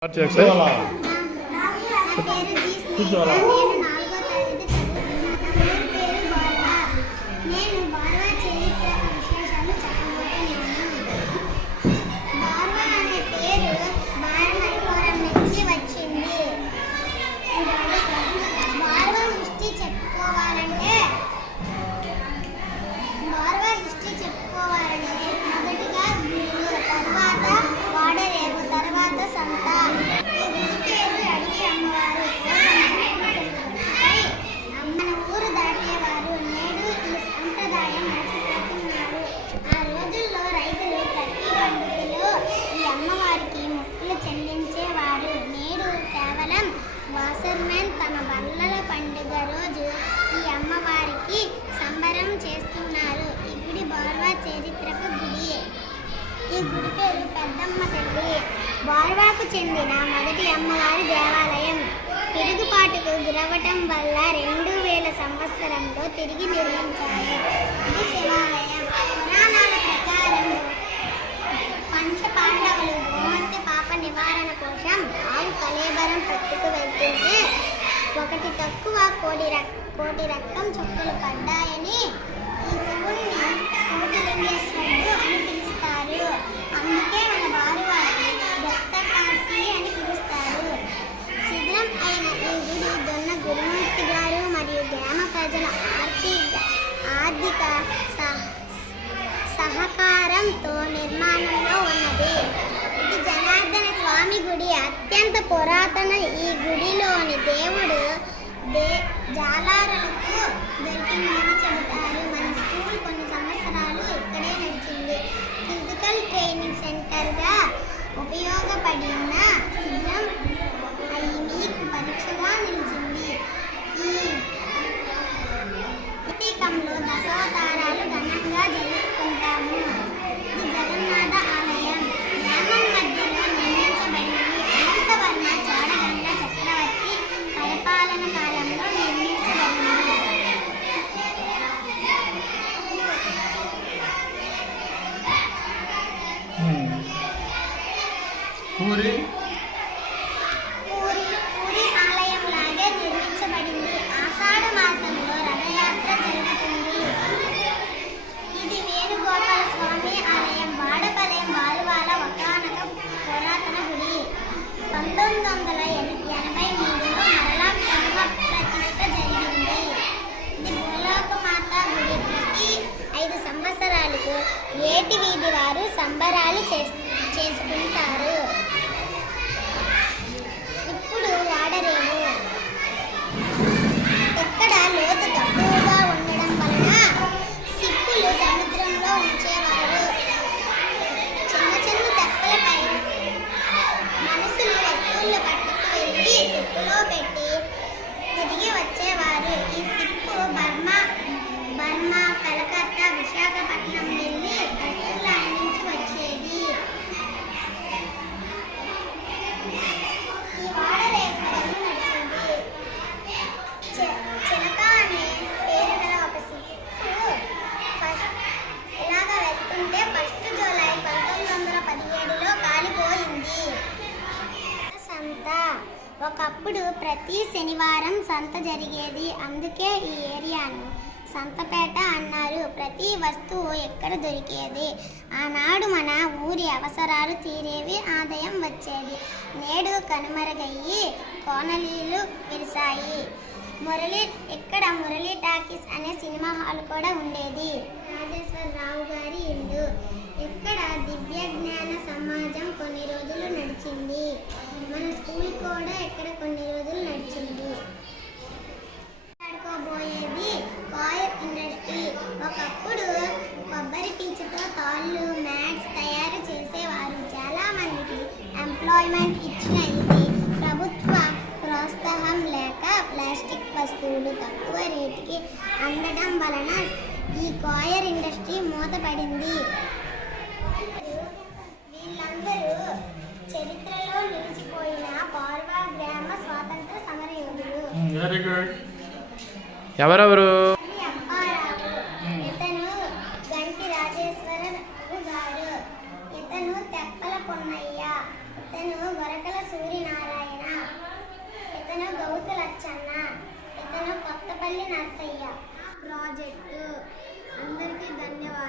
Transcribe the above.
తన వల్లల పండుగ రోజు ఈ అమ్మవారికి సంబరం చేస్తున్నారు. ఈ గుడి బార్వా చరిత్రకు గుడి. ఈ గుడి పేరు పెద్దమ్మ తల్లి. బార్వాకు చెందిన మొదటి అమ్మవారి దేవాలయం. పిడుగుపాటుకు గురవటం వల్ల 2000 సంవత్సరంలో తిరిగి నిర్మించారు. ఇది శివాలయం. పురాణాల ప్రకారం పంచ పాండవులు గోమత్య పాప నివారణ కోసం ఆవు కలేబరం పట్టుకు వెళ్తుంటే ఒకటి తక్కువ కోటి రక్తం చుక్కలు పడ్డాయని ఈ శివుడిని కోటిలింగేశ్వరుడు అని పిలుస్తారు. అందుకే మన బారువారి దత్తకాశి అని పిలుస్తారు. శిథిలం అయిన ఈ గుడి దొన్న గురుమూర్తి గారు మరియు గ్రామ ప్రజల ఆర్థిక సహకారంతో నిర్మాణంలో ఉన్నది. ఇది జనార్దన స్వామి గుడి. అత్యంత పురాతన ఈ గుడిలోని దేవుడు జాలారులకు దొరికిందని చెబుతారు. మన స్కూల్ కొన్ని సంవత్సరాలు ఇక్కడే నడిచింది. ఫిజికల్ ట్రైనింగ్ సెంటర్గా ఉపయోగపడిన శిథిలం మీకు పరీక్షగా నిలిచింది. ఈ ప్రతీకంలో దశావతారాలు ఘనంగా జరుపుకుంటాము. ఇది జగన్నాథ ఆలయం. గ్రామం మధ్యలో నిర్మించబడింది. అనంతవర్మ చోడగంగ చక్రవర్తి పరిపాలన కాలంలో నిర్మించబడింది. పూరి ఆలయం లాగే నిర్మించబడింది. ఆషాఢ మాసంలో రథయాత్ర జరుగుతుంది. ఇది వేణుగోపాల స్వామి ఆలయం. వాడపలెం బారువాల ఒకానొక పురాతన గుడి. 1983లో మరలా పునఃప్రతిష్ఠ జరిగింది. ఇది భూలోకమాత గుడి. ప్రతి 5 సంవత్సరాలకు ఏటి వీధి వారు సంబరాలు చేసుకుంటారు. ఇప్పుడు వాడరేవు. ఇక్కడ లోతు తక్కువగా ఉండడం వలన సిప్పులు సముద్రంలో ఉంచేవారు. చిన్న చిన్న తెప్పలపై మనుషులు వస్తువులు పట్టుకు వెళ్ళి సిప్పులో పెట్టి తిరిగి వచ్చేవారు. ఈ సిప్పు బర్మా, కలకత్తా, విశాఖపట్నం వెళ్ళి వస్తువులు అందించి వచ్చేది. ఈ వాడరేవు నడిచింది. చిలక అనే పేరు గల ఒక సిప్పు ఇలాగా వెళ్తుంటే 1 జూలై 1917లో కాలిపోయింది. సంత. ఒకప్పుడు ప్రతి శనివారం సంత జరిగేది. అందుకే ఈ ఏరియాను సంతపేట అన్నారు. ప్రతి వస్తువు ఎక్కడ దొరికేది. ఆనాడు మన ఊరి అవసరాలు తీరేవి, ఆదాయం వచ్చేది. నేడు కనుమరుగయ్యి కోనలీలు విరిశాయి. ఇక్కడ మురళీ టాకీస్ అనే సినిమా హాల్ కూడా ఉండేది. రాజేశ్వరరావు గారి ఇల్లు. ఇక్కడ దివ్య జ్ఞాన సమాజం కొన్ని రోజులు నడిచింది. మన స్కూల్ కూడా ఇక్కడ కొన్ని రోజులు నడిచింది. ఆడుకోబోయేది కాయర్ ఇండస్ట్రీ. ఒకప్పుడు కొబ్బరి పీచుతో తాళ్ళు, మ్యాట్స్ తయారు చేసేవారు. చాలా మందికి ఎంప్లాయ్మెంట్ ఇచ్చిన ఇది ప్రభుత్వ ప్రోత్సాహం లేక ప్లాస్టిక్ వస్తువులు తక్కువ రేటుకి అందడం వలన ఈ కాయర్ ఇండస్ట్రీ మూతపడింది. వీళ్ళందరూ చరిత్రలో నిలిచిపోయిన బార్వా గ్రామ స్వాతంత్ర సమరయోధులు. ఎవరెవరు? అప్పారావు, ఇతను గంటి రాజేశ్వరరావు గారు, ఇతను తెప్పల పొన్నయ్య, ఇతను గొరకల సూర్య కొమరవెల్లి నరసయ్య. ప్రాజెక్టు